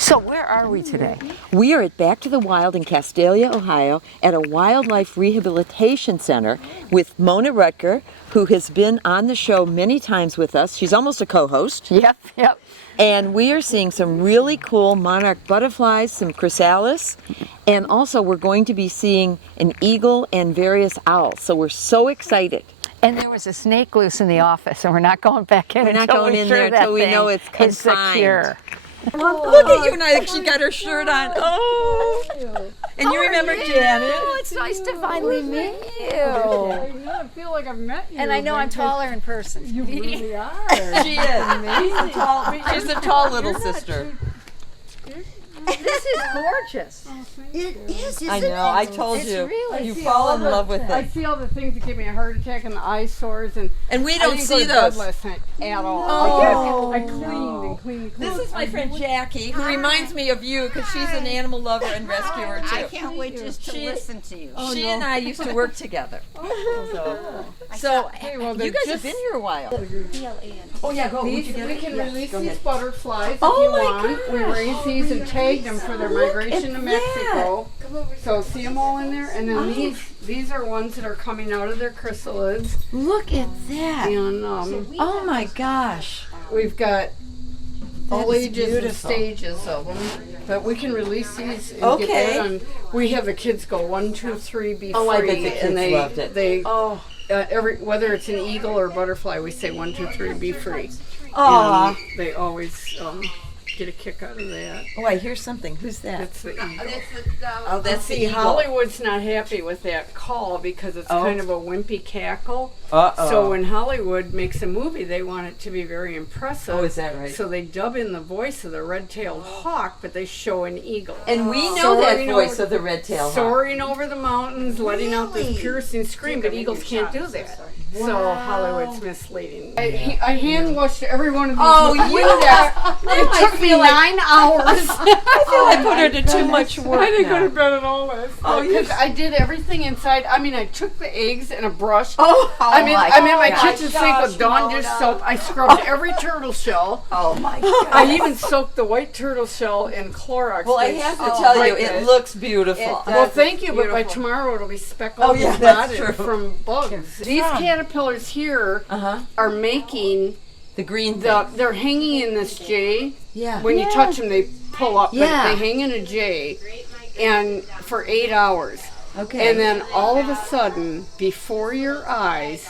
So where are we today? We are at Back to the Wild in Castalia, Ohio, at a wildlife rehabilitation center with Mona Rutger, who has been on the show many times with us. She's almost a co-host. Yep. And we are seeing some really cool monarch butterflies, some chrysalis, and also we're going to be seeing an eagle and various owls. So we're so excited. And there was a snake loose in the office, and we're not going back in. We're not going in there until we know it's confined. secure. Look at you and I. She got her shirt on. Oh. And you remember Janet? Oh, it's nice to finally meet you. I feel like I've met you. And I know I'm taller in person. You really are. She is. She's a tall little sister. This is gorgeous. It is, isn't I know. I told It's you. really- You fall in love with I it. see all the things that give me a heart attack and the eye sores, and And we I don't didn't go see to bed those. last night at all. Oh. I cleaned and cleaned. This is my friend Jackie, who reminds me of you because she's an animal lover and rescuer I too. can't wait just to She- listen to you. She and I used to work together. So well, you they're guys have just- been here a while. Oh yeah, go. These, we can release these butterflies if Oh you my want. We raise these and tag them for their migration to Mexico. So see them all in there, and then these are ones that are coming out of their chrysalids. Look at that. And Oh my gosh. we've got all is ages beautiful. and stages of them. But we can release these and Okay. get that on. We have the kids go 1, 2, 3, be Oh, free. I bet the kids and they, loved it. They Oh. whether it's an eagle or butterfly, we say 1, 2, 3, be free. Aw. And they always get a kick out of that. Oh, I hear something. Who's that? That's the eagle. Oh, that's the See, eagle. Hollywood's not happy with that call because it's kind of a wimpy cackle. Uh-oh. So when Hollywood makes a movie, they want it to be very impressive. Oh, is that right? So they dub in the voice of the red-tailed hawk, but they show an eagle. And we know that Soaring voice over- of the red-tailed hawk. Soaring over the mountains, letting out this piercing scream, but eagles can't do that. So Hollywood's misleading. I hand washed every one of these. Oh, with you Windex. It took me 9 hours. I feel I put her to too much work I didn't go now. to bed at all last night. Because I did everything inside. I mean, I took the eggs and a brush. I'm in my kitchen sink with Dawn dish soap. I scrubbed every turtle shell. Oh my god. I even soaked the white turtle shell in Clorox. Well, I bleach. have to tell you, Brightness. it looks beautiful. Well, thank you, but by tomorrow it'll be speckled Oh, yeah, and that's spotted true. from bugs. These caterpillars here are making The green they're hanging in this J. Yeah. When you touch them, they pull up. Yeah. But they hang in a J, and for 8 hours. Okay. And then all of a sudden, before your eyes,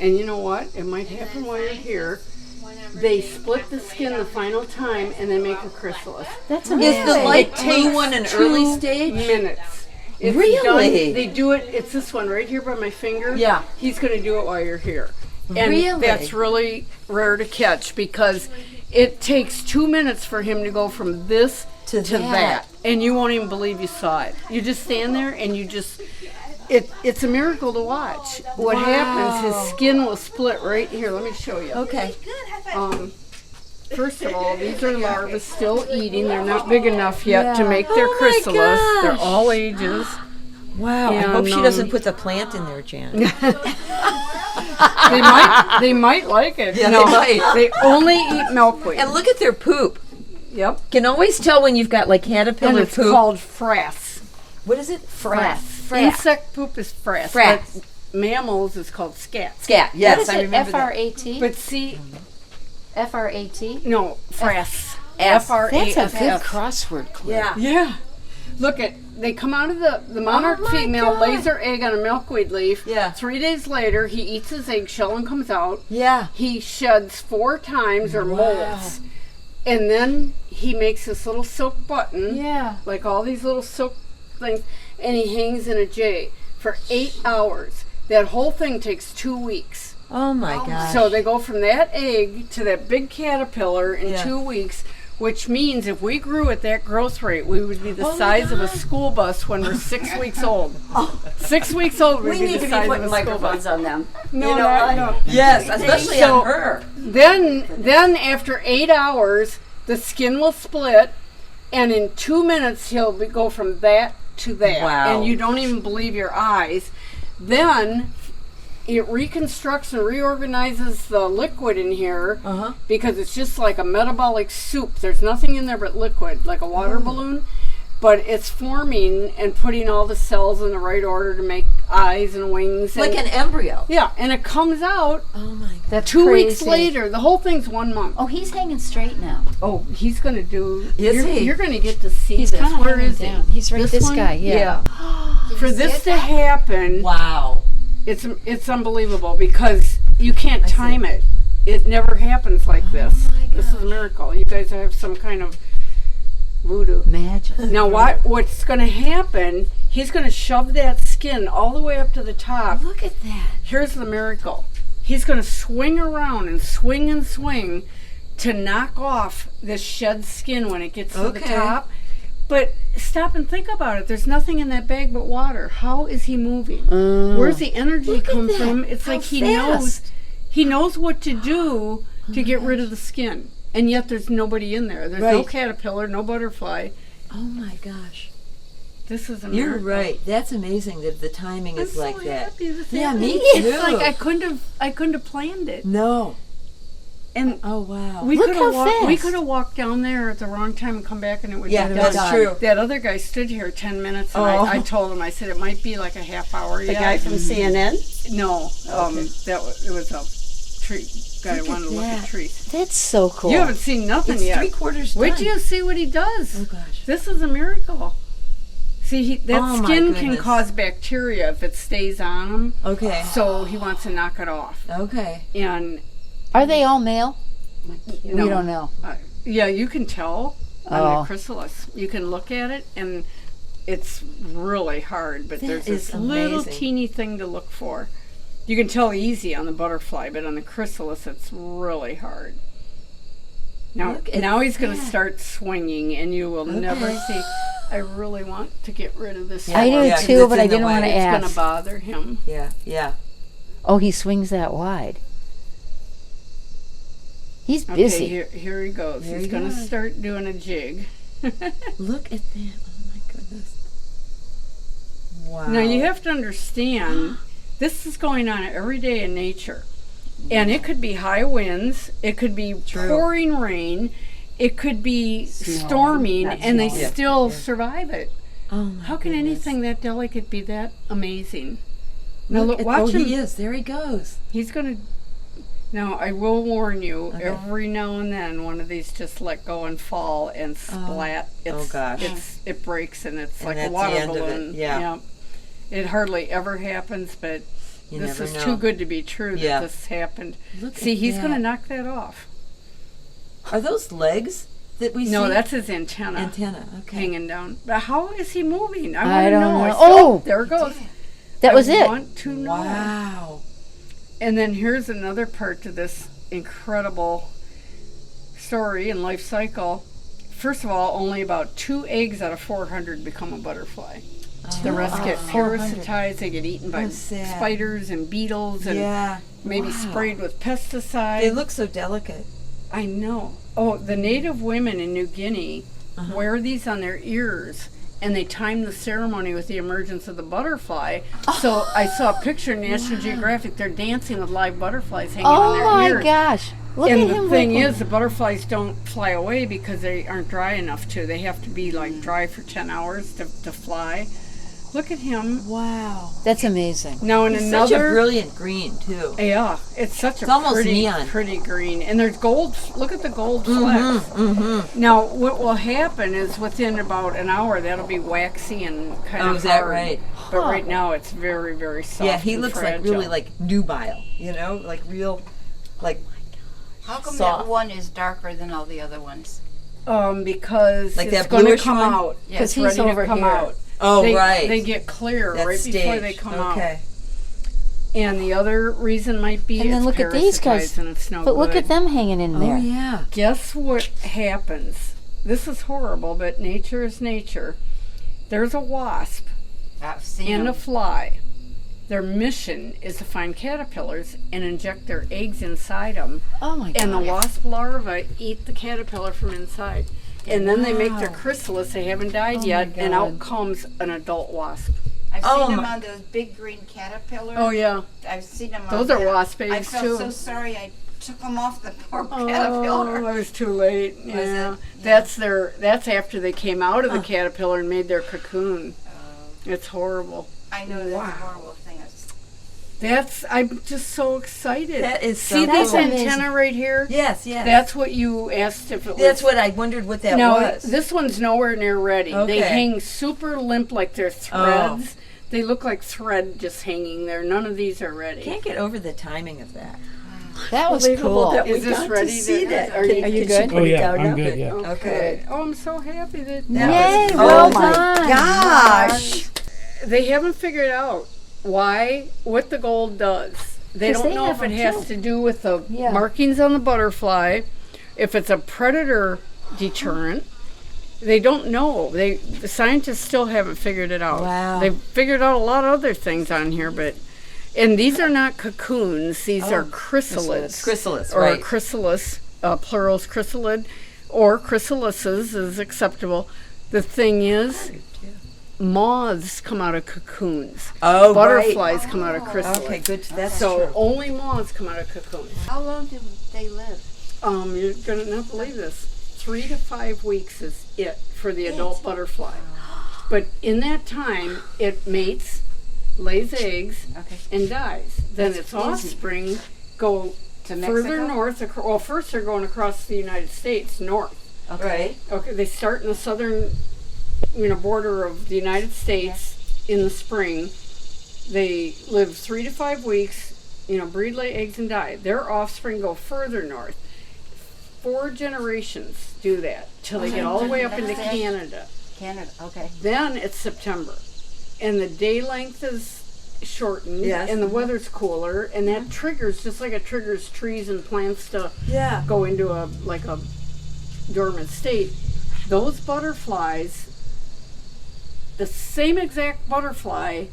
and you know what? It might happen while you're here. They split the skin the final time, and they make a chrysalis. That's amazing. Is the light blue one an early 2 stage? minutes. It's Really? done- they do it. It's this one right here by my finger. Yeah. He's going to do it while you're here. And Really? that's really rare to catch because it takes 2 minutes for him to go from this To to that. And you won't even believe you saw it. You just stand there and you just, it's a miracle to watch. What happens, his skin will split right here. Let me show you. Okay. First of all, these are larvae still eating. They're not big enough yet to make their Oh my chrysalis. They're gosh. all ages. Wow. I And, hope she doesn't put the plant in there, Janet. They might like it. Yeah, they might. They only eat milkweed. And look at their poop. Yep. Can always tell when you've got like caterpillar And it's poop. called frass. What is it? Frass. Insect poop is frass. Frass. But mammals is called scat. Scat. Yes, What is I it? remember that. F-R-A-T? But see, F-R-A-T? no, frass. F. F-R-A-S-S. That's a good crossword clue. Yeah. Yeah. Look at, they come out of the monarch Oh my female, God. lays her egg on a milkweed leaf. Yeah. 3 days later, he eats his eggshell and comes out. Yeah. He sheds 4 times or molts. And then he makes this little silk button. Yeah. Like all these little silk things. And he hangs in a J for 8 hours. That whole thing takes 2 weeks. Oh my gosh. So they go from that egg to that big caterpillar in Yeah. 2 weeks, which means if we grew at that growth rate, we would be the Oh my size of a God. school bus when we're 6 weeks old. 6 weeks old, we'd We be need the to be size of putting a school microphones bus. on them. No, no. Yes, especially So- on her. Then after 8 hours, the skin will split, and in 2 minutes he'll go from that to that. Wow. And you don't even believe your eyes. Then it reconstructs and reorganizes the liquid in here Uh-huh. because it's just like a metabolic soup. There's nothing in there but liquid, like a water balloon. But it's forming and putting all the cells in the right order to make eyes and wings. Like and, an embryo. yeah, and it comes out Oh my God. That's 2 weeks crazy. later. The whole thing's 1 month. Oh, he's hanging straight now. Oh, he's going to do. Is you're, he? You're going to get to see He's this. kind of Where hanging is down. he? He's right This one? guy, yeah. For you see this it, to Dad? happen, Wow. it's unbelievable because you can't see. time it. It never happens like this. my This is a miracle. You guys have some kind of voodoo. Imagine. Now what's going to happen, he's going to shove that skin all the way up to the top. Look at that. Here's the miracle. He's going to swing around and swing to knock off this shed skin when it gets to the Okay. top. But stop and think about it. There's nothing in that bag but water. How is he moving? Where's the energy Look at come that. from? It's How like fast. he knows what to do to get rid of the skin. And yet there's nobody in there. There's no Right. caterpillar, no butterfly. Oh my gosh. This is a You're miracle. right. That's amazing that the timing I'm is so like that. happy this Yeah, happened. me It's too. like I couldn't have planned it. No. And Oh wow. we Look could how have we fast. could have walked down there at the wrong time and come back and it would Yeah, be that's done. true. That other guy stood here 10 minutes and Oh. I told him, I said it might be like a half hour The yet. guy from CNN? No, Okay. it was a tree guy Look at wanted to look that. at trees. That's so cool. You haven't seen nothing It's yet. 3/4 Wait done. till you see what he does. Oh gosh. This is a miracle. See, that Oh, my skin can goodness. cause bacteria if it stays on him. Okay. So he wants to knock it off. Okay. And Are they all male? no, We don't know. yeah, you can tell on Oh. the chrysalis. You can look at it, and it's really hard. But That there's is this little amazing. teeny thing to look for. You can tell easy on the butterfly, but on the chrysalis, it's really hard. Look at Now he's going to that. start swinging, and you will never Okay. see. I really want to get rid of this. I do Yeah, 'cause too, it's but in I the didn't want to way. It's going to ask. bother him. Yeah. Yeah. Oh, he swings that wide. He's busy. Okay, here he goes. There He's he going to goes. start doing a jig. Look at that. Oh my goodness. Wow. Now you have to understand, this is going on every day in nature. And it could be high winds, it could be pouring rain, it could be storming, not and they snowing. Yeah, still yeah. survive it. Oh my How can goodness. anything that delicate be that amazing? Now look, at- watch him. he is. There he goes. He's going to. Now I will warn you. Okay. Every now and then, one of these just let go and fall and splat. Oh, gosh. It breaks and it's And like that's a the water end of it, balloon. yeah. It hardly ever happens, but You this never is know. too good to be true Yeah. that this happened. Look See, at he's that. going to knock that off. Are those legs that we see? No, that's his antenna, antenna. Okay. hanging down. But how is he moving? I I want to don't know. know. Oh, there it goes. That was I it. want to know. Wow. And then here's another part to this incredible story and life cycle. First of all, only about 2 eggs out of 400 become a butterfly. The rest get 400. parasitized, they get eaten by Oh, sad. spiders and beetles and Yeah. maybe Wow. sprayed with pesticides. They look so delicate. I know. Oh, the native women in New Guinea wear these on their ears, and they time the ceremony with the emergence of the butterfly. So I saw a picture in National Geographic. They're dancing with live butterflies hanging on Oh their my ears. gosh. Look And at the him. thing wiggle. is, the butterflies don't fly away because they aren't dry enough to. They have to be like dry for 10 hours to fly. Look at him. Wow. That's amazing. Now in It's another. such a brilliant green too. Yeah, it's such a almost pretty, neon. pretty green. And there's gold. Look at the gold flecks. Now, what will happen is within about an hour, that'll be waxy and kind of Oh, is that hard. right? But right now, it's very, very soft. Yeah, he and looks fragile. like really like nubile. You know, like real, like How come Soft. that one is darker than all the other ones? Because Like it's that going to bluish come one? out. Yeah. It's 'Cause he's ready over to come here. out. oh They, right. They get clear that right stage. before they come out. Okay. And the other reason might be And then it's look at these guys. parasitized and it's no But look good. at them hanging in there. Oh yeah. Guess what happens? This is horrible, but nature is nature. There's a wasp I've seen and a them. fly. Their mission is to find caterpillars and inject their eggs inside them. Oh my And the god. wasp larvae eat the caterpillar from inside. And then they make their chrysalis. They haven't died Oh my yet, and God. out comes an adult wasp. I've Oh, seen them my- on those big green caterpillars. Oh yeah, I've seen them. those on are there. wasp I eggs felt too. so sorry. I took them off the poor Oh, caterpillar. I was too late. Yeah, it? that's after they came out of the caterpillar and made their cocoon. It's horrible. I know that's a horrible thing. I'm just so excited. That is See so this cool. antenna right here? Yes, yes. That's what you asked if it was. That's what I wondered what that No, was. this one's nowhere near ready. They Okay. hang super limp like they're threads. They look like thread just hanging there. None of these are ready. Can't get over the timing of that. That was Unbelievable cool. that we Is this got ready to see to- that. are you Can she good? put Oh, it yeah, down I'm now? good, yeah. Okay. Oh, I'm so happy that Yay, Oh well my done. gosh. they haven't figured out what the gold does. They 'Cause don't they know if have it them has too. to do with the Yeah. markings on the butterfly, if it's a predator deterrent. They don't know. The scientists still haven't figured it out. Wow. They've figured out a lot of other things on here, and these are not cocoons. These are chrysalids. Chrysalis, Or right. chrysalis, plural's chrysalid, or chrysalises is acceptable. The thing is, moths come out of cocoons. Oh, Butterflies come out of chrysalis. Okay, good. That's So true. only moths come out of cocoons. How long do they live? You're gonna not believe this. 3 to 5 weeks is it for the adult butterfly. But in that time, it mates, lays eggs, and dies. Then its offspring go To further Mexico? north. Well, first they're going across the United States north. Right. Okay, they start in the southern, border of the United States in the spring. They live 3 to 5 weeks, breed, lay eggs, and die. Their offspring go further north. 4 generations do that till they get all the way up into Canada. Canada. Okay. Then it's September, and the day length is shortened, Yes. and the weather's cooler, and that triggers, just like it triggers trees and plants to Yeah. go into a dormant state. Those butterflies, the same exact butterfly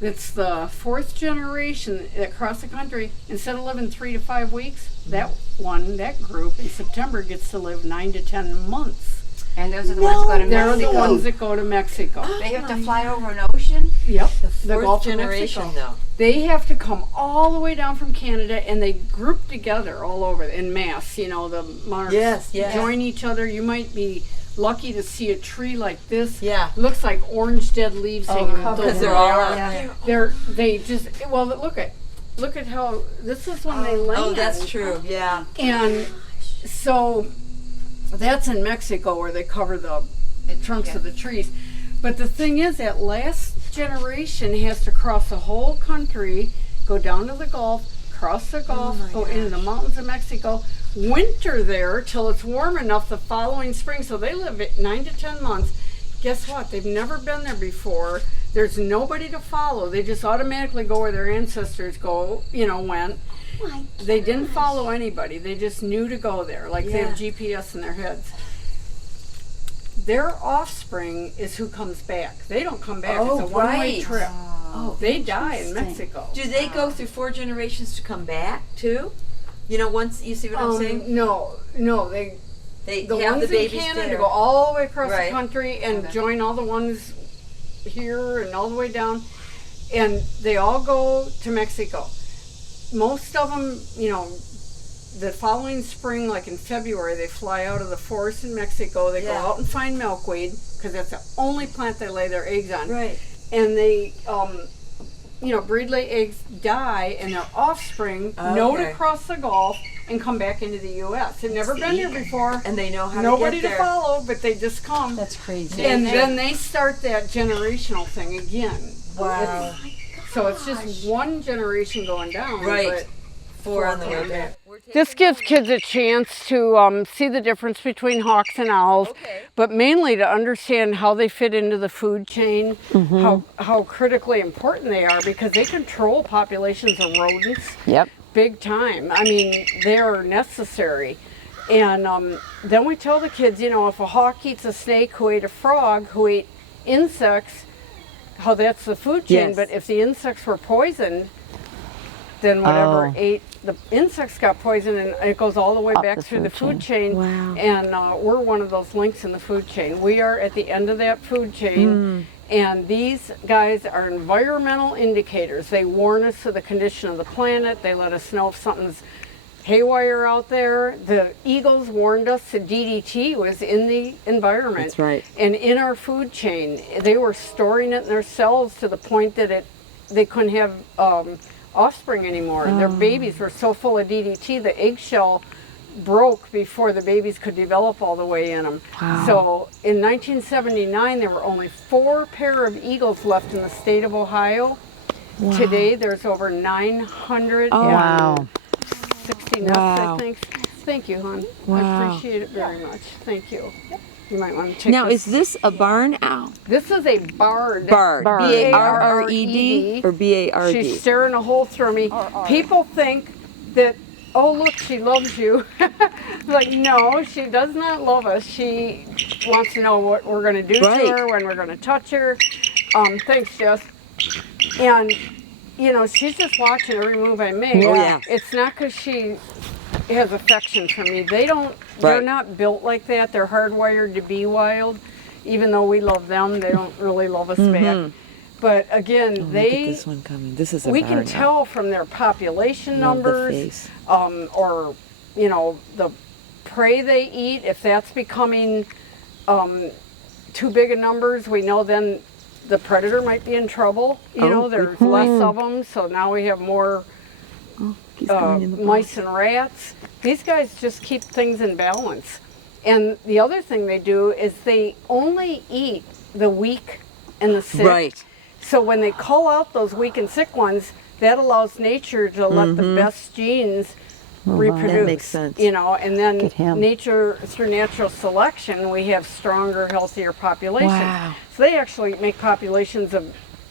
that's the 4th generation across the country, instead of living 3 to 5 weeks, that group in September gets to live 9 to 10 months. And those are the ones that go to They're Mexico. the ones that go to Mexico. They have to fly over an ocean. Yep, The Gulf fourth of generation, Mexico. though. They have to come all the way down from Canada, and they group together all over in mass. The monarchs Yes, yes. join each other. You might be lucky to see a tree like this. Yeah. Looks like orange dead leaves hanging out. Because they're all out there. Look at how this is when they land. Oh, that's true. Yeah. And so that's in Mexico where they cover the trunks of the trees. But the thing is, that last generation has to cross the whole country, go down to the Gulf, cross the Gulf, go into the mountains of Mexico, winter there till it's warm enough the following spring. So they live it 9 to 10 months. Guess what? They've never been there before. There's nobody to follow. They just automatically go where their ancestors went. They didn't follow anybody. They just knew to go there. Like they have GPS in their heads. Their offspring is who comes back. They don't come back. Oh, it's a one-way right. trip. Oh, They die in Mexico. do they go through 4 generations to come back too? Once you see what I'm saying, No, they they the have ones the in babies Canada there. go all the way across Right. the country and join all the ones here and all the way down, and they all go to Mexico. Most of them, the following spring, like in February, they fly out of the forest in Mexico. They go out and find milkweed because that's the only plant they lay their eggs on. Right. And they, breed, lay eggs, die, and their offspring know to cross the Gulf and come back into the U.S. They've never been here before. And they know how Nobody to get to there. follow, but they just come. That's crazy. And then they start that generational thing again. Wow. So it's just one generation going down. Right. But 4 on the way back. this gives kids a chance to see the difference between hawks and owls, but mainly to understand how they fit into the food chain, how critically important they are, because they control populations of rodents. Yep. Big time. I mean, they're necessary. And then we tell the kids, if a hawk eats a snake who ate a frog, who ate insects, how that's the food chain. Yes. But if the insects were poisoned, then whatever ate, the insects got poisoned, and it goes all the way back the through the food food chain. Wow. And we're one of those links in the food chain. We are at the end of that food chain. And these guys are environmental indicators. They warn us of the condition of the planet. They let us know if something's haywire out there. The eagles warned us that DDT was in the environment. That's right. And in our food chain. They were storing it in their cells to the point that they couldn't have offspring anymore. Their babies were so full of DDT, the eggshell broke before the babies could develop all the way in them. Wow. So in 1979, there were only 4 pair of eagles left in the state of Ohio. Wow. Today, there's over 900. Wow. 60 nests, Wow. I think. Thank you, hon. I Wow. appreciate it very much. Thank you. You might want to take Now, this. is this a barn owl? This is a barred. Barred. Barred. B-A-R-R-E-D or B-A-R-D? She's staring a hole through me. People think that, oh, look, she loves you. Like, no, she does not love us. She wants to know what we're going to do Right. to her, when we're going to touch her. Thanks, Jess. And, you know, she's just watching every move I make. Oh, yeah. It's not because she has affection for me. They're Right. not built like that. They're hardwired to be wild. Even though we love them, they don't really love us back. But again, Look at this one coming. This is a we barn can owl. tell from their population Love the numbers, face. or you know, the prey they eat. If that's becoming too big a numbers, we know then the predator might be in trouble. You know, there's less of them, so now we have more He's going in the barn. mice and rats. These guys just keep things in balance. And the other thing they do is they only eat the weak and the sick. Right. So when they cull out those weak and sick ones, that allows nature to let the best genes reproduce. That makes sense. You know, and then Get him. nature, through natural selection, we have stronger, healthier populations. Wow. So they actually make populations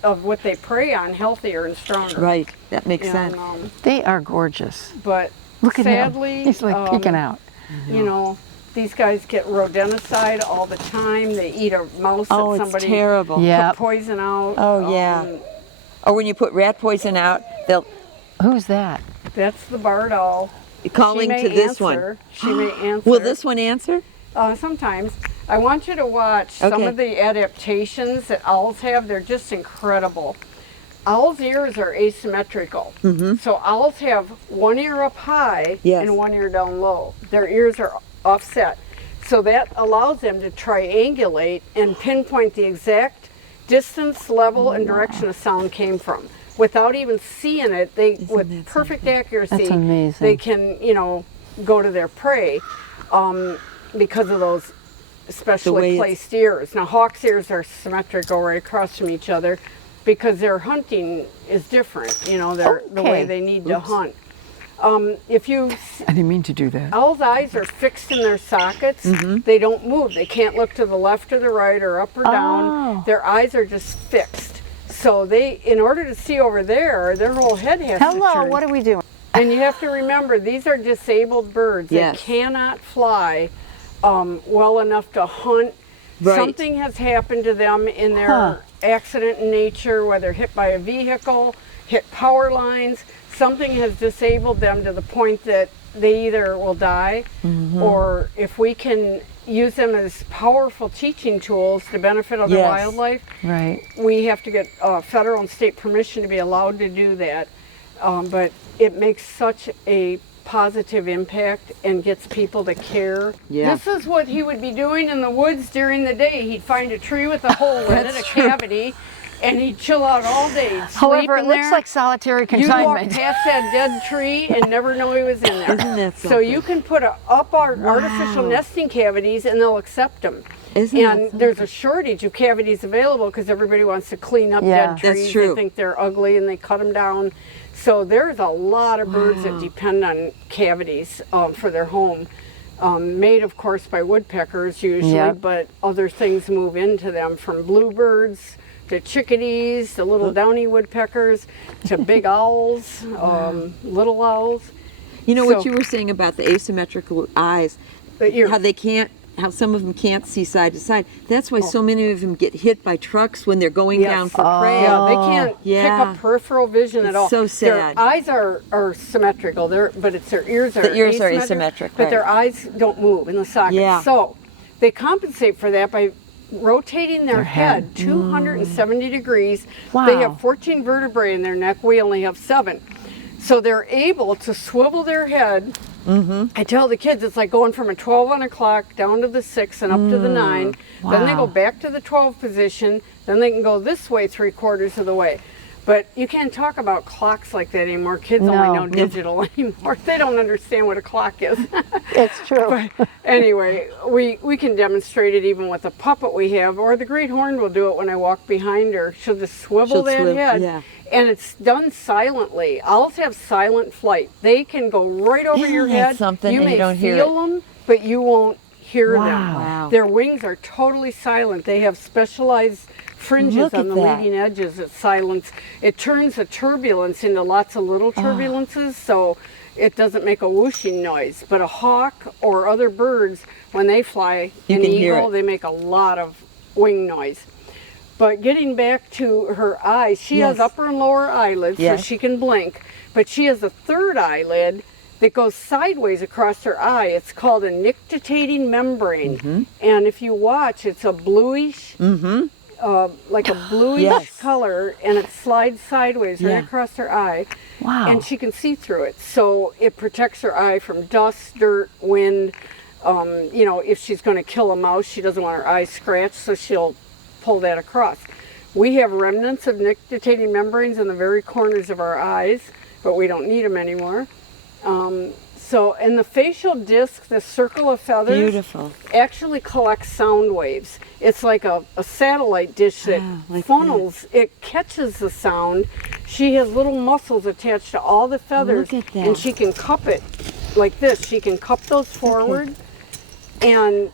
of what they prey on healthier and stronger. Right. That makes And, sense. They are gorgeous. but Look at sadly, him. He's like peeking out. you know, these guys get rodenticide all the time. They eat a mouse Oh, that it's somebody terrible. put Yep. poison out. Oh, yeah. Or when you put rat poison out, they'll Who's that? That's the barred owl. calling She may to this one. answer. She may answer. Will this one answer? Sometimes. I want you to watch some Okay. of the adaptations that owls have. They're just incredible. Owls' ears are asymmetrical. So owls have one ear up high Yes. and one ear down low. Their ears are offset. So that allows them to triangulate and pinpoint the exact distance, level, and direction a sound came from. Without even seeing it, they with that perfect accuracy, That's amazing. they can, you know, go to their prey because of those The way specially it's- placed ears. Now, hawks' ears are symmetrical right across from each other because their hunting is different. You know, the way Okay. they need to hunt. If you I didn't mean to do that. owls' eyes are fixed in their sockets. They don't move. They can't look to the left or the right or up or down. Oh. Their eyes are just fixed. So they, in order to see over there, their whole head has to Hello, turn. what are we doing? And you have to remember, these are disabled birds. Yes. They cannot fly well enough to hunt. Right. Something has happened to them in their Huh. accident in nature, whether hit by a vehicle, hit power lines. Something has disabled them to the point that they either will die, or if we can use them as powerful teaching tools to benefit other Yes. wildlife, Right. we have to get federal and state permission to be allowed to do that. But it makes such a positive impact and gets people to care. Yeah. This is what he would be doing in the woods during the day. He'd find a tree with a hole in it, That's a true. cavity, and he'd chill out all day. He'd sleep However, it in looks there. like solitary You'd walk confinement. past that dead tree and never know he was in there. Isn't that So something? you can put up our artificial nesting cavities and they'll accept them. Isn't that And there's a shortage of cavities available because everybody wants to clean up Yeah. dead That's trees. true. They think they're ugly and they cut them down. So there's a lot of birds that depend on cavities for their home. Made, of course, by woodpeckers usually, Yep. but other things move into them, from bluebirds to chickadees to little downy woodpeckers to big owls, little owls. You know what So- you were saying about the asymmetrical eyes, But you're- how they can't, how some of them can't see side to side. That's why so many of them get hit by trucks when they're going Yes. down for prey. Yeah, they can't pick Yeah. up peripheral vision at It's all. so sad. Their eyes are symmetrical, but it's their ears are The ears are asymmetric, but right. their eyes don't move in the socket. Yeah. So they compensate for that by rotating their head 270 degrees. Wow. They have 14 vertebrae in their neck. We only have 7. So they're able to swivel their head. I tell the kids it's like going from a 12 on a clock down to the 6 and up to the 9. Then they Wow. go back to the 12 position. Then they can go this way 3/4 of the way. But you can't talk about clocks like that anymore. Kids only No. know digital anymore. They don't understand what a clock is. It's true. Anyway, we can demonstrate it even with a puppet we have, or the great horn will do it when I walk behind her. She'll just swivel that head, yeah. and it's done silently. Owls have silent flight. They can go right over Isn't your that head. something? You And may you don't hear feel them, but you won't hear them. Wow. Their wings are totally silent. They have specialized fringes Look on at the that. leading edges that silence. It turns the turbulence into lots of little turbulences, so it doesn't make a whooshing noise. But a hawk or other birds, when they fly, You an can hear eagle, it. they make a lot of wing noise. But getting back to her eyes, she has Yes. upper and lower eyelids, Yes. so she can blink. But she has a third eyelid that goes sideways across her eye. It's called a nictitating membrane. Mm-hmm. And if you watch, it's a bluish, like a bluish Yes. color, and it slides sideways right Yeah. across her eye. Wow. And she can see through it. So it protects her eye from dust, dirt, wind. You know, if she's going to kill a mouse, she doesn't want her eye scratched, so she'll pull that across. We have remnants of nictitating membranes in the very corners of our eyes, but we don't need them anymore. So, and the facial disc, the circle of feathers, Beautiful. actually collects sound waves. It's like a satellite dish that like funnels, it catches the sound. She has little muscles attached to all the feathers, Look at that. and she can cup it like this. She can cup those forward and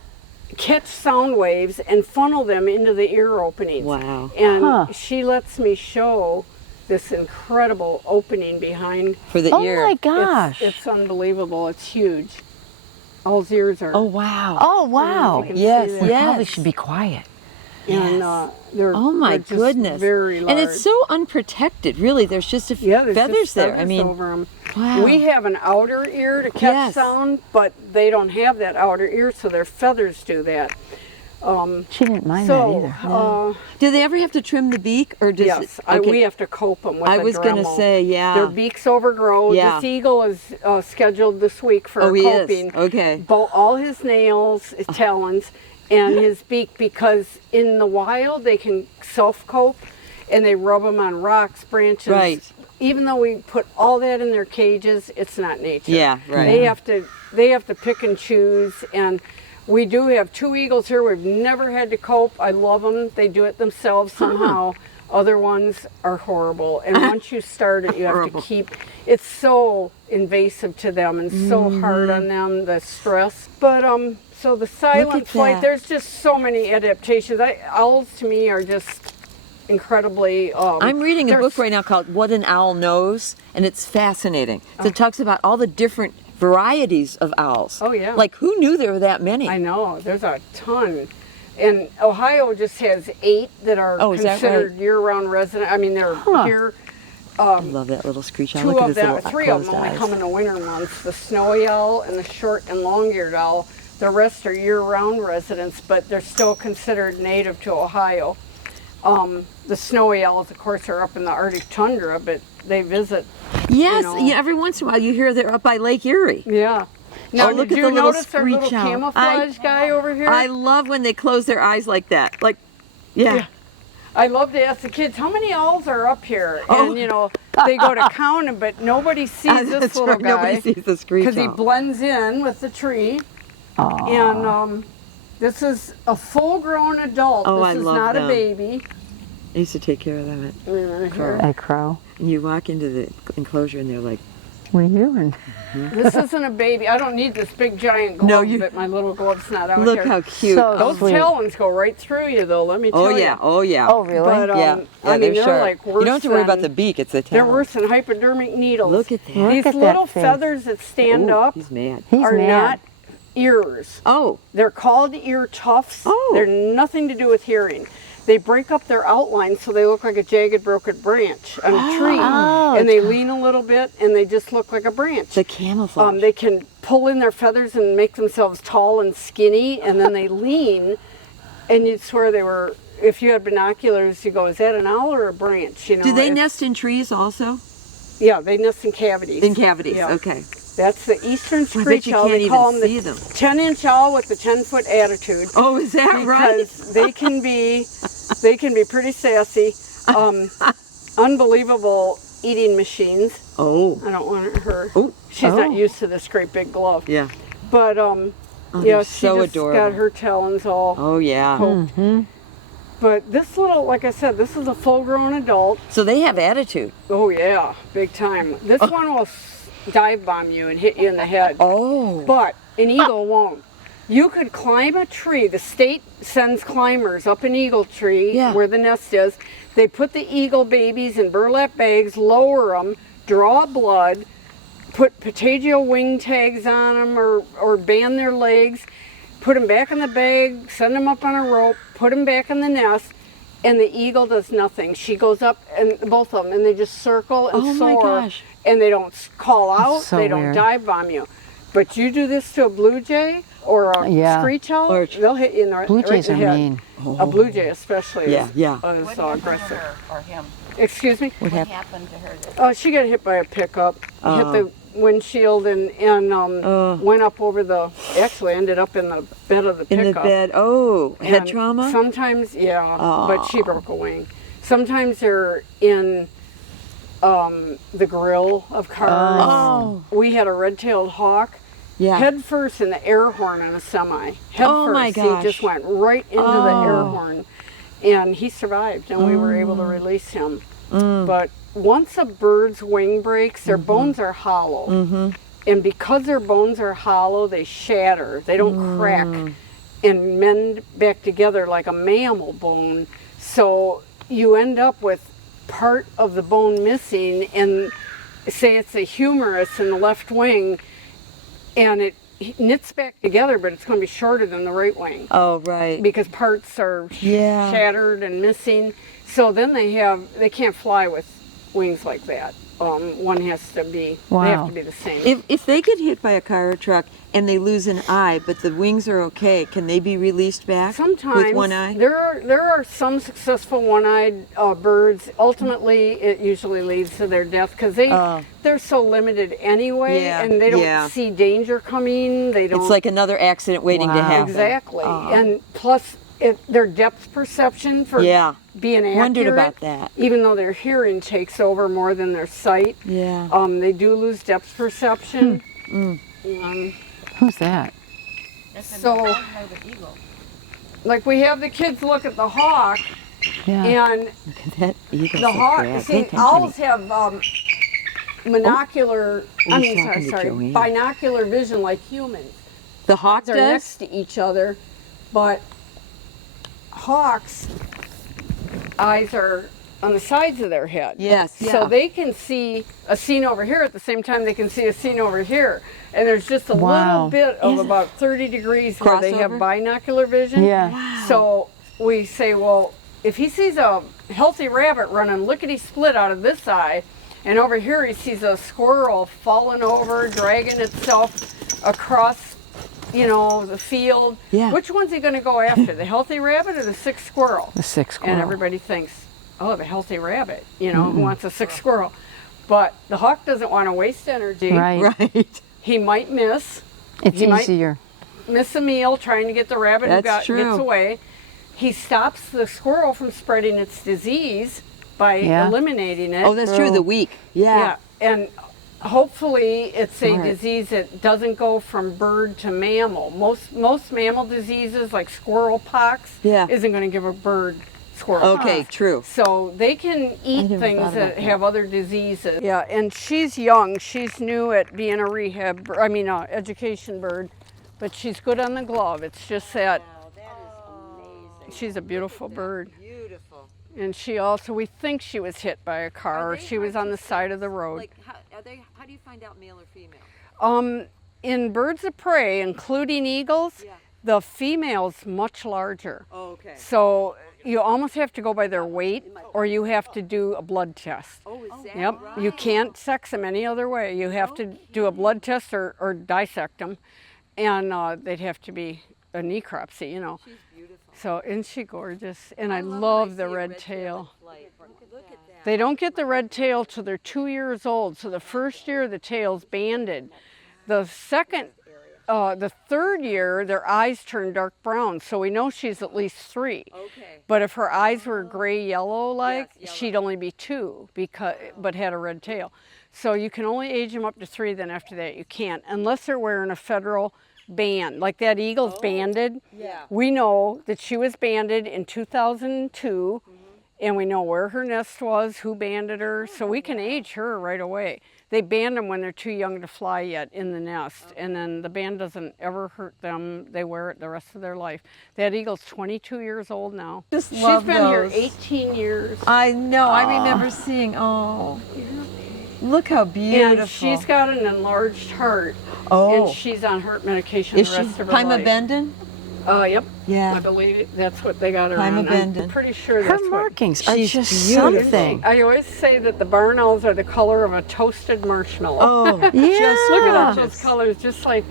catch sound waves and funnel them into the ear openings. Wow. And she lets me show this incredible opening behind. For the Oh ear. my gosh. It's unbelievable. It's huge. Owl's ears are. Oh, wow. Oh, wow. You can Yes, see We that. probably yes. should be quiet. And they're Oh my they're just goodness. very large. And it's so unprotected, really. There's just there's feathers just there. feathers I mean, over 'em. wow. We have an outer ear to catch Yes. sound, but they don't have that outer ear, so their feathers do that. She didn't mind that So, either. do they ever have to trim the beak, or does yes, it, okay. we have to cope them with I a was gonna Dremel. say, yeah. Their beaks overgrow. Yeah. This eagle is scheduled this week for Oh, he is? coping. Okay. All his nails, his talons, and his beak, because in the wild they can self-cope, and they rub them on rocks, branches. Right. Even though we put all that in their cages, it's not nature. Yeah, right. They have to pick and choose, and we do have 2 eagles here. We've never had to cope. I love them. They do it themselves somehow. Other ones are horrible, and once you start it, you have to keep. It's so invasive to them and so hard on them, the stress. But so the silent flight. that. There's just so many adaptations. Owls to me are just incredibly. I'm reading a they're book right now called What an Owl Knows, and it's fascinating. So it talks about all the different varieties of owls. Oh, yeah. Like, who knew there were that many? I know, there's a ton. And Ohio just has 8 that are Oh, is that considered right? year-round resident. I mean, they're here. I love that little screech owl. 2 Look at of his them, little 3 of them closed only eyes. come in the winter months. The snowy owl and the short and long-eared owl. The rest are year-round residents, but they're still considered native to Ohio. The snowy owls, of course, are up in the Arctic tundra, but they visit. Yes, know. yeah, every once in a while you hear they're up by Lake Erie. Yeah. Now, look did at you the little notice our little screech owl. camouflage guy over here? I love when they close their eyes like that. Like, yeah. I love to ask the kids, how many owls are up here? Oh. And, you know, they go to count them, but nobody sees this That's little right, guy. nobody sees the screech Because he owl. blends in with the tree. And this is a full-grown adult. Oh, this I is love not them. a baby. I used to take care of them. A crow. And you walk into the enclosure and they're like, What are you doing? This isn't a baby. I don't need this big giant glove, No, you- but my little glove's not out look here. how cute. So Those sweet. talons go right through you, though, let me tell Oh, you. yeah, oh, yeah. Oh, really? But, yeah, I mean, they're they're sharp. like You don't have to worry about worse the than- beak, it's the They're talon. worse than hypodermic needles. Look at that. Look These at that little face. feathers that stand Ooh, up he's mad. He's are mad. not ears. Oh, They're called ear tufts. Oh. They're nothing to do with hearing. They break up their outline so they look like a jagged, broken branch on a tree. Oh, And they lean a little bit and they just look like a branch. the camouflage. They can pull in their feathers and make themselves tall and skinny, and then they lean and you'd swear they were, if you had binoculars, you go, is that an owl or a branch? You know, Do they if- nest in trees also? Yeah, they nest in cavities. In cavities, Yeah. okay. That's the eastern I bet screech you owl. can't They call even them see the them. 10-inch owl with the 10-foot attitude. Oh, is that right? Because they can be pretty sassy. Unbelievable eating machines. Oh, I don't want her. Oh. She's not Oh. used to this great big glove. yeah. But Oh, yeah, they're she so just adorable. got her talons all. Oh, yeah. Mm-hmm. But this little, like I said, this is a full-grown adult. So they have attitude. Oh yeah, big time. This one will dive bomb you and hit you in the head. Oh. But an eagle won't. You could climb a tree. The state sends climbers up an eagle tree Yeah. where the nest is. They put the eagle babies in burlap bags, lower them, draw blood, put patagial wing tags on them or band their legs, put them back in the bag, send them up on a rope, put them back in the nest, and the eagle does nothing. She goes up, and both of them, and they just circle and Oh, my soar. gosh. And they don't call out, so they don't weird. dive bomb you. But you do this to a blue jay or a Yeah. screech owl, Or- they'll hit you in the Blue right jays in are the head. mean. A blue jay especially Yeah, is, yeah. is aggressive. Or him? Excuse me? What What happened? happened to her? Oh, she got hit by a pickup, hit the windshield and went up over the, actually ended up in the bed of the In pickup. the bed. Oh, head And trauma? Sometimes, yeah, Aw. but she broke a wing. Sometimes they're in the grill of cars. Oh. We had a red-tailed hawk. Yeah. Head first in the air horn on a semi. Head Oh, first. my He gosh. just went right into the air horn. And he survived, and we were able to release him. But once a bird's wing breaks, their bones are hollow. And because their bones are hollow, they shatter. They don't crack and mend back together like a mammal bone. So you end up with part of the bone missing, and say it's a humerus in the left wing, and it knits back together, but it's going to be shorter than the right wing Oh, right. because parts are Yeah. shattered and missing. So then they can't fly with wings like that. One has to be, they have Wow. to be the same. If they get hit by a car or truck and they lose an eye, but the wings are okay, can they be released back Sometimes with one eye? there are some successful one-eyed birds. Ultimately, it usually leads to their death because they're so limited anyway, Yeah, and they don't yeah. see danger coming. They don't. It's like another accident waiting to Wow. happen. Exactly, and plus their depth perception for Yeah. being accurate. Wondered about that. Even though their hearing takes over more than their sight, Yeah. they do lose depth perception. Who's that? So, like we have the kids look at the hawk, Yeah. and Look at that eagle. the so hawk. bad. Pay See, attention. owls have monocular. I he's mean, talking to sorry, Joanne. binocular vision like humans. The hawk They're does? next to each other, but hawks' eyes are on the sides of their head. Yes. So they can see a scene over here at the same time they can see a scene over here. And there's just a Wow. little bit of about 30 degrees where they have Crossover? binocular vision. Yeah. So we say, well, if he sees a healthy rabbit running lickety-split out of this eye, and over here he sees a squirrel falling over, dragging itself across, the field. Yeah. Which one's he going to go after, the healthy rabbit or the sick squirrel? The sick squirrel. And everybody thinks, oh, the healthy rabbit, who wants a sick squirrel. But the hawk doesn't want to waste energy. Right. Right. He might miss. It's He might- easier. Miss a meal trying to get the rabbit That's who true. gets away. He stops the squirrel from spreading its disease by Yeah. eliminating it. Oh, that's true. The weak. yeah. And hopefully it's a Smart. disease that doesn't go from bird to mammal. Most mammal diseases like squirrel pox Yeah. isn't going to give a bird squirrel Okay, pox. true. So they can eat never things thought that about that. have other diseases. Yeah, and she's young. She's new at being a education bird, but she's good on the glove. It's just that That is amazing. she's a beautiful bird. Beautiful. And she also, we think she was hit by a car, or she was on the side of the road. How do you find out male or female? In birds of prey, including eagles, Yeah. the female's much larger. Oh, okay. So you almost have to go by their weight, or you have to do a blood test. Oh, is that Yep, you can't sex them any other way. You have to do a blood test or dissect them, and they'd have to be a necropsy, She's beautiful. So isn't she gorgeous? And I love the red tail. They don't get the red tail till they're 2 years old. So the first year the tail's banded. The third year their eyes turn dark brown. So we know she's at least 3. Okay. But if her eyes were gray yellow she'd only be 2 but had a red tail. So you can only age them up to 3. Then after that you can't, unless they're wearing a federal band. Like that eagle's banded. Yeah. We know that she was banded in 2002. And we know where her nest was, who banded her, so we can age her right away. They band them when they're too young to fly yet in the nest, and then the band doesn't ever hurt them. They wear it the rest of their life. That eagle's 22 years old now. Just She's love been here those. 18 years. I know. I remember seeing. Oh, look how beautiful. And she's got an enlarged heart, Oh, and she's on heart medication is the she rest of her life. Bendon? Yep. I Yeah. believe that's what they got her on. Bendon. I'm pretty sure Her that's what. markings are She's just beautiful. something. I always say that the barn owls are the color of a toasted marshmallow. Oh, Yeah. just Look at all gorgeous. those colors, just like,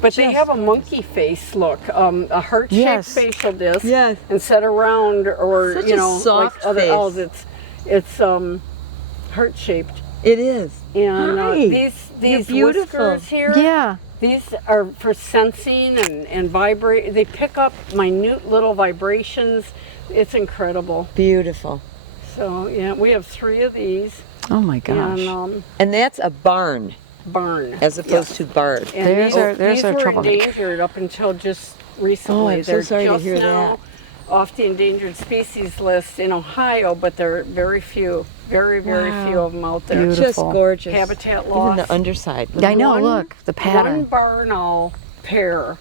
but they Just have a monkey face look, a heart-shaped Yes. facial disc, Yes. instead of round or Such you a know soft like other face. owls. It's heart-shaped, It is. and Hi. these You're beautiful. whiskers here. Yeah. These are for sensing and vibrate. They pick up minute little vibrations. It's incredible. Beautiful. So yeah, we have 3 of these, Oh my gosh. and And that's a barn barn as opposed to bard. And There's these our were troublemaker. endangered up until just recently. Oh, I'm so They're sorry to just hear now off the endangered species list in Ohio, but there are very few, very Wow. few of them out there. Beautiful. Just gorgeous. Habitat Even loss. the underside. I know, One- look, the One pattern. barn owl pair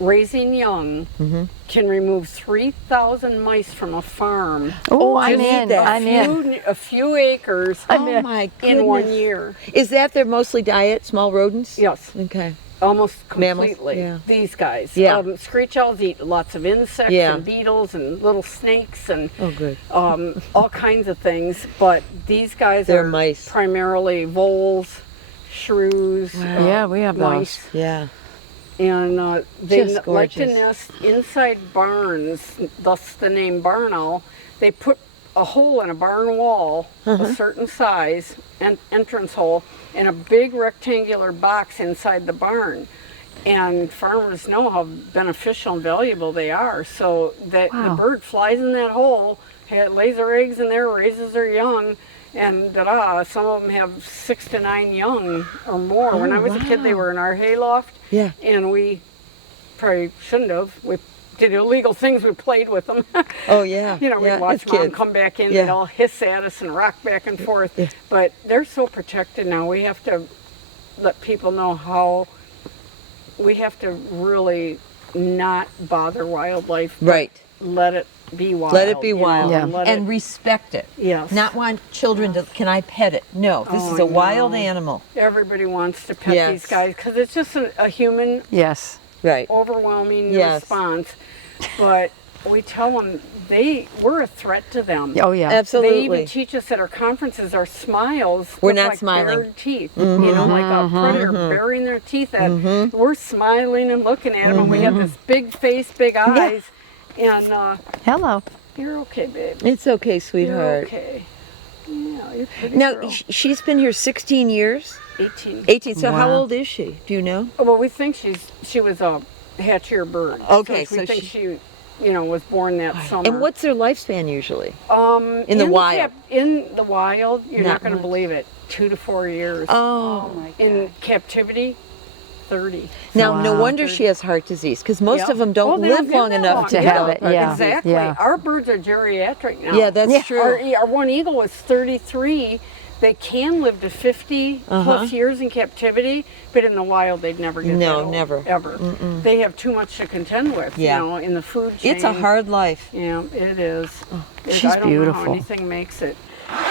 raising young Mm-hmm. can remove 3,000 mice from a farm. Oh, I I'm need in. that. I'm in. A few acres Oh my goodness. in 1 year. Is that their mostly diet? Small rodents? Yes. Okay. Almost Mammals, completely. yeah. These guys. Yeah. Screech owls eat lots of insects Yeah. and beetles and little snakes and Oh, good. all kinds of things. But these guys They're are mice. primarily voles, shrews, Yeah, we have mice. those. Yeah. And they Just like to gorgeous. nest inside barns, thus the name barn owl. They put a hole in a barn wall, Uh-huh. a certain size, an entrance hole, and a big rectangular box inside the barn. And farmers know how beneficial and valuable they are. So that the Wow. bird flies in that hole, lays her eggs in there, raises her young, and some of them have 6 to 9 young or more. When I was a kid, they were in our hayloft. Yeah. And we probably shouldn't have. We did illegal things. We played with them. Oh, yeah. You know, yeah. we'd watch as mom kids. come back in, Yeah. they'd all hiss at us and rock back and forth. Yeah. But they're so protected now. We have to let people know how we have to really not bother wildlife. but Right. Let it be wild. Let it be you know, wild. Yeah. let And it- respect it. yes. Not want children to, can I pet it? No, this Oh, is a wild no. animal. Everybody wants to pet Yes. these guys because it's just a human Yes. Right. overwhelming Yes. response. But we tell them we're a threat to them. Oh, yeah. They Absolutely. even teach us at our conferences, our smiles We're look not like smiling. bared teeth. You know, like a predator burying their teeth at. We're smiling and looking at them, and we have this big face, big eyes, and Hello. you're okay, babe. It's okay, You're sweetheart. okay. Yeah, you're pretty Now, girl. she's been here 16 years? 18. 18. So how Wow. old is she? Do you know? Well, we think she was a hatchier bird. Okay, so we so think she- she was born that summer. And what's their lifespan usually? in the wild? In the wild, you're Not not going to much. believe it. 2 to 4 years. Oh. In captivity, 30. Now, no Wow. wonder she has heart disease because most Yeah. of them don't Well, they live live long that enough long. To have it, yeah. Exactly. Yeah. Our birds are geriatric now. Yeah, that's true. Our one eagle was 33. They can live to 50 plus years in captivity, but in the wild they'd never get No, that old, never. ever. They have too much to contend with. Yeah. You know, in the food chain. It's a hard life. Yeah, it is. She's I don't know beautiful. how anything makes it.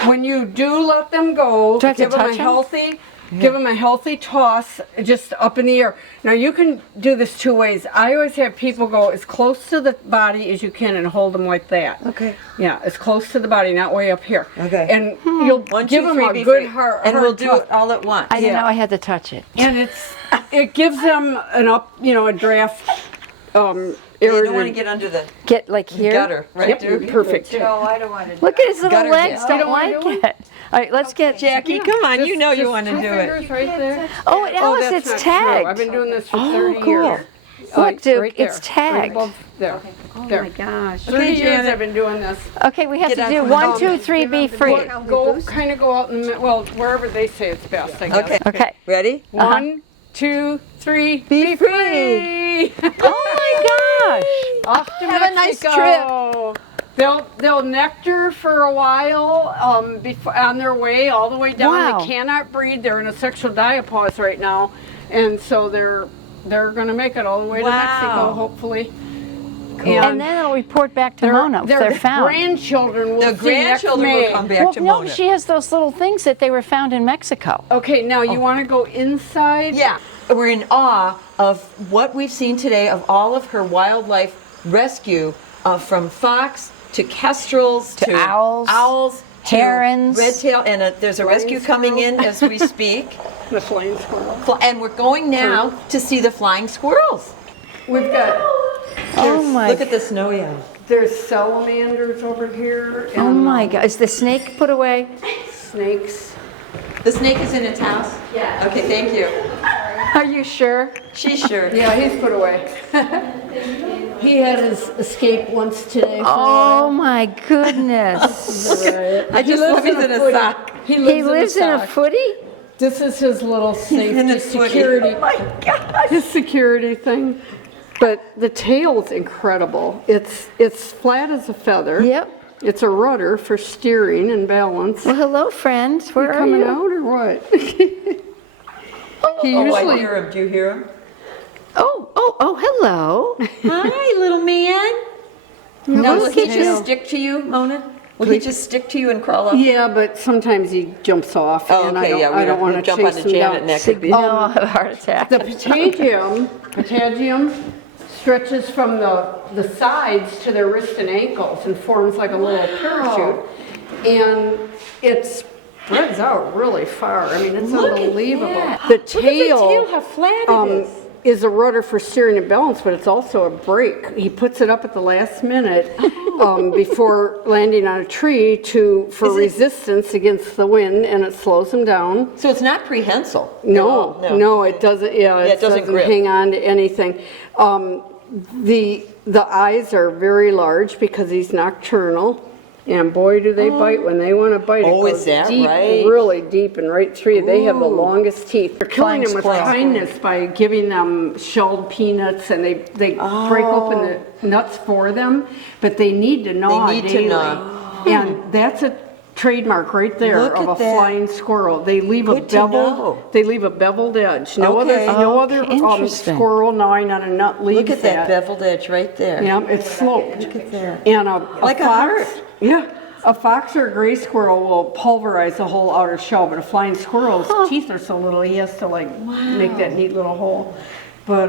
When you do let them go, Do I have to give them touch a 'em? healthy, give them a healthy toss, just up in the air. Now you can do this 2 ways. I always have people go as close to the body as you can and hold them like that. Okay. Yeah, as close to the body, not way up here. Okay. And you'll 1, give 2, them 3, a be good free. hard, And hard we'll do toss. it all at once. I didn't Yeah. know I had to touch it. And it gives them an up, a draft. You don't want to aerated. get under the Get like here. gutter, right, Yep, dude? perfect. No, I don't want to. Look at his little Gutter legs. dip. Don't You don't wanna like do it. All right, let's get. Jackie, come on, you know you Just want to two do it. fingers right there. Oh, Alice, that's it's not true. tagged. I've been doing this for Oh, 30 cool. years. Look, Duke, right there, it's tagged. Right above there. Oh there. my gosh. 30 years Janet. I've been doing this. Okay, we have Get to out do from the 1, 2, 3, be free. Go out in the well, wherever they say it's best, I guess. Okay. Okay. Ready? 1, 2, 3, Be free. Oh my gosh. Off to Have a nice Mexico. They'll nectar for a while on their way all the way down. Wow. They cannot breed. They're in a sexual diapause right now, and so they're going to make it all the way to Wow. Mexico, hopefully. And then it'll report back to Mona if their they're found. grandchildren will The see next grandchildren May. will come back Well, to no, Mona. she has those little things that they were found in Mexico. Okay, now you want to go inside? Yeah. We're in awe of what we've seen today of all of her wildlife rescue from fox to kestrels To owls, to herons. redtail, and there's a rescue coming in as we speak. The flying squirrel. And we're going now to see the flying squirrels. We've got Oh my. Look at the snowy owl. there's salamanders over here. And Oh my God. Is the snake put away? snakes. The snake is in its house? Yeah. Okay, thank you. Are you sure? She's sure. Yeah, he's put away. He had his escape once today. For Oh my goodness. I just love he's in a sock. He He lives in a sock. footy? This is his little in safety his footy. security. Oh my gosh. His security thing. But the tail's incredible. It's flat as a feather. Yep. It's a rudder for steering and balance. Well, hello, friend. Where are Coming you? out or what? He Oh, I usually hear him. Do you hear him? Oh, hello. Hi, little man. Now, will his he tail. just stick to you, Mona? Will he just stick to you and crawl up? Yeah, but sometimes he jumps off, Oh, and okay, yeah, we I don't don't want to jump chase onto him Janet down. next. Could be- No, I'll have a heart attack. The patagium stretches from the sides to their wrists and ankles and forms like a little parachute, and it spreads out really far. I mean, it's Look at unbelievable. that. The Look at the tail, how flat it is a rudder for steering and balance, but it's also a brake. He puts it up at the last minute before landing on a tree for Is it- resistance against the wind, and it slows him down. So it's not prehensile? No, Oh, no, it doesn't. Yeah, it doesn't grip. hang on to anything. The eyes are very large because he's nocturnal, and boy, do they bite when they want to bite. Oh, it is goes that deep, right? Really deep and right through you. They have the longest teeth. They're killing Flying them with squirrel. kindness by giving them shelled peanuts, and they break open the nuts for them, but they need to gnaw need to daily. gnaw. And that's a trademark right there Look of at a that. flying squirrel. They leave Good to know. they leave a beveled edge. No Okay. no other Interesting. squirrel gnawing on a nut leaves Look at that beveled edge right there. Yeah, it's sloped. Look at that. And a Like a fox, heart. Yeah, a fox or a gray squirrel will pulverize the whole outer shell, but a flying squirrel's teeth are so little, he has to make that neat little hole. But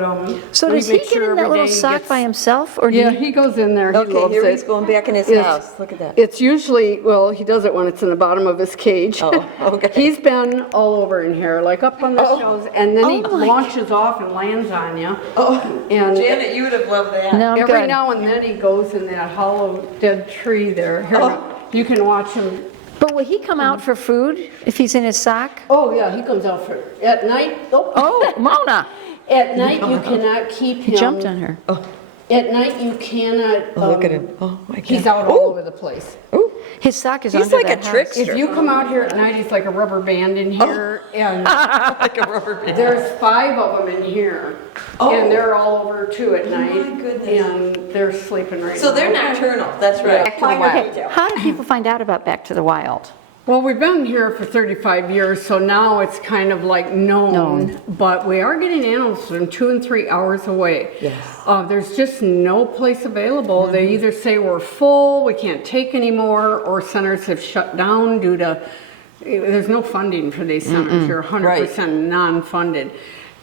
So we does he make get sure in that every little day he sock gets- by himself? Or do Yeah, you- he goes in there. He Okay, loves here it. he's going back in his It's- house. Look at that. It's usually, well, he does it when it's in the bottom of his cage. Oh, okay. He's been all over in here, like up on the shelves, and then he Oh my launches off and lands on you. Oh, And Janet, you would have loved that. No, I'm every good. now and then he goes in that hollow dead tree there. Here, you can watch him. But will he come out for food if he's in his sock? Oh yeah, he comes out for at night. Oh, Mona. At night you cannot keep him. He jumped on her. At night you cannot. Look at him. Oh my God. He's out all over the place. His sock is He's under like that a house. trickster. If you come out here at night, he's like a rubber band in here, and Like a rubber band. there's 5 of them in here, and they're all over too at night, goodness. and they're sleeping right now. So they're nocturnal, that's right. Okay, how do people find out about Back to the Wild? Well, we've been here for 35 years, so now it's kind of like known. But we are getting animals from 2 and 3 hours away. Yes. There's just no place available. They either say we're full, we can't take anymore, or centers have shut down due to, there's no funding for these centers. You're 100% non-funded.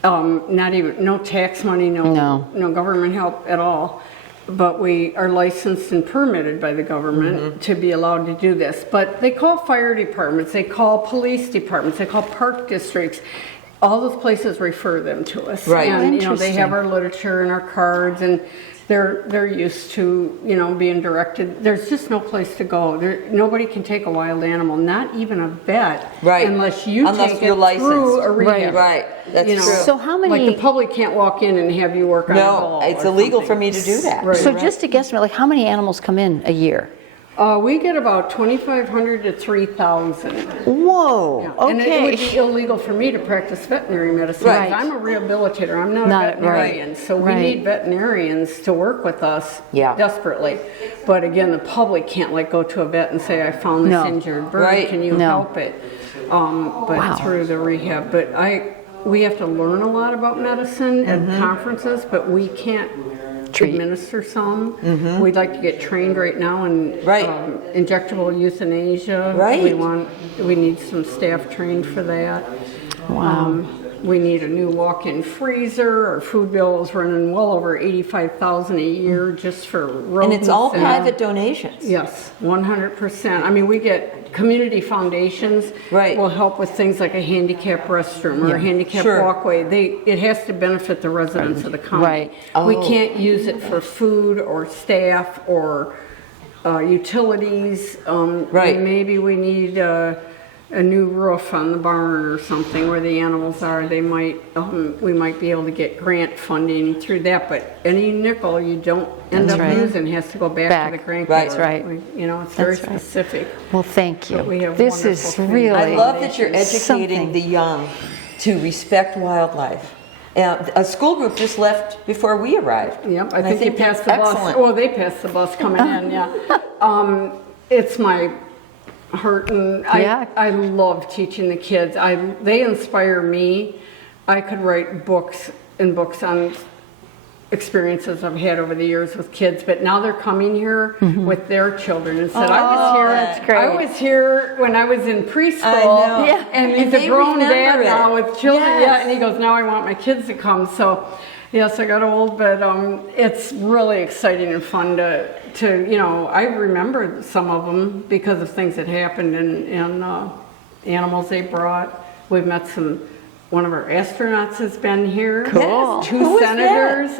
Not even, no tax money, no government help at all. But we are licensed and permitted by the government to be allowed to do this. But they call fire departments, they call police departments, they call park districts. All those places refer them to us. Right. And, you know, they Interesting. have our literature and our cards, and they're used to, being directed. There's just no place to go. Nobody can take a wild animal, not even a vet, Right. unless take you're it through licensed. a rehab. Right. That's true. So how many? Like the public can't walk in and have you work on a No, ball. it's or illegal something. for me to do that. Right. So just to guesstimate, like how many animals come in a year? We get about 2,500 to 3,000. Whoa. Yeah. And it Okay. would be illegal for me to practice veterinary medicine. Right. Because I'm a rehabilitator. I'm not a veterinarian. So we Right. need veterinarians to work with us Yeah. desperately. But again, the public can't go to a vet and say, I found this No. injured bird. Right. Can you No. help it? But Wow. through the rehab. But we have to learn a lot about medicine at conferences, but we can't Treat. administer some. We'd like to get trained right now in Right. injectable euthanasia. Right. We need some staff trained for that. Wow. We need a new walk-in freezer. Our food bill is running well over $85,000 a year just for rodents. And it's all private donations. Yes, 100%. I mean, we get community foundations Right. will help with things like a handicap restroom or a handicap Sure. walkway. It has to benefit the residents of the county. Right. We Oh. can't use it for food or staff or utilities. Right. And maybe we need a new roof on the barn or something where the animals are. They might, we might be able to get grant funding through that, but any nickel you don't end That's up right. using has to go back to the grant. Right. That's right. It's very That's right. specific. Well, thank you. But we have This is wonderful things. really. I love that you're educating something. the young to respect wildlife. A school group just left before we arrived. Yep, I And think you that's passed the bus. excellent. Well, they passed the bus coming in, yeah. It's my heart, and Yeah. I love teaching the kids. They inspire me. I could write books and books on experiences I've had over the years with kids, but now they're coming here with their children and said, I was here. that's great. I was here when I was in preschool. I know. Yeah. And And he's they a grown remember dad it. now with children. Yes. Yeah, and he goes, now I want my kids to come. So, yes, I got old, but it's really exciting and fun to I remember some of them because of things that happened and animals they brought. We've met one of our astronauts has been here. Cool. Yes. Two Who is senators,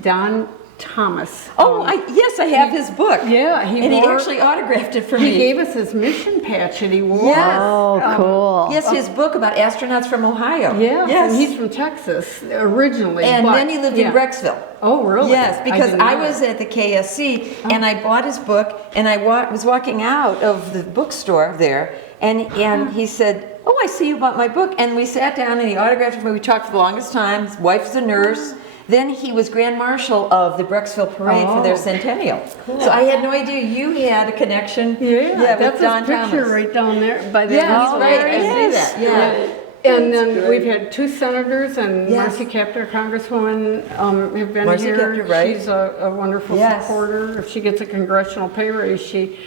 Don Thomas. Oh, yes, I have his book. Yeah, and he actually autographed it for He me. gave us his mission patch that he wore. Yes. Oh, cool. Yes, his book about astronauts from Ohio. Yeah, Yes. and he's from Texas originally. And but- then he lived in yeah. Brecksville. Oh, really? Yes, because didn't I know was that. at the KSC and I bought his book and I was walking out of the bookstore there and he said, oh, I see you bought my book. And we sat down and he autographed it for me. We talked for the longest time. His wife's a nurse. Then he was Grand Marshal of the Brecksville Parade for their centennial. So I had no idea you had a connection Yeah, that's with Don his picture Thomas. right down there by the Yeah, he's end. right. there I he see is. that. Yeah. And then we've had two senators and Yes. Marcy Kaptur, Congresswoman, have been Marcy here. Kaptur, right. She's a wonderful Yes. supporter. If she gets a congressional pay raise, she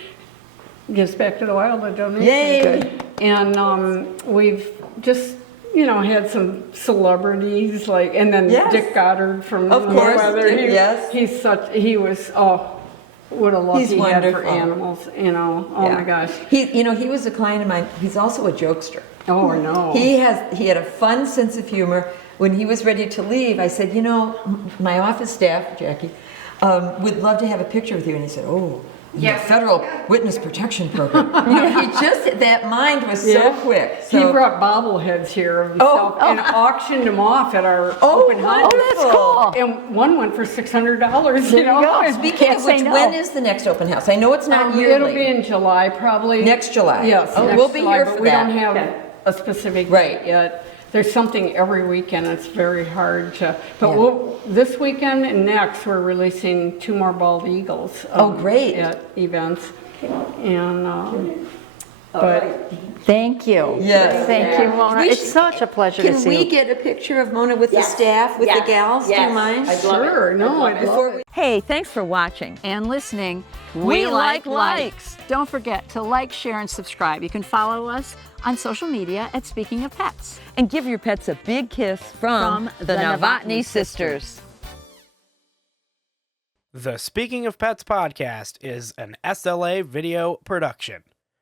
gives back to the wild a donation. Yay. Good. And we've just had some celebrities and then Yes. Dick Goddard from Of course, Weather. Dick, yes. He was what a love He's he had for wonderful. animals. Oh Yeah. my gosh. He was a client of mine. He's also a jokester. Oh no. He had a fun sense of humor. When he was ready to leave, I said, my office staff, Jackie, would love to have a picture with you. And he said, oh, yeah, federal witness protection program. That mind was so quick. He So, brought bobbleheads here of himself and auctioned them off at our open house. Oh, that's cool. And one went for $600. There you go. speaking Can't of say which, no. when is the next open house? I know it's not yearly. It'll be in July probably. Next July. Yes. Oh, next we'll be July, here but for we that. don't have a specific Right. date yet. There's something every weekend. It's very hard to. But Yeah. this weekend and next, we're releasing 2 more bald eagles. Oh, great. At events, and but. Thank you. Yes. Thank you, Mona. We It's should- such a pleasure to Can see we you. get a picture of Mona with the staff, with the gals? Do you mind? Sure, no, I'd love it. Hey, thanks for watching. And listening. We like likes. Don't forget to like, share, and subscribe. You can follow us on social media at Speaking of Pets. And give your pets a big kiss from the Novotny sisters. The Speaking of Pets podcast is an SLA video production.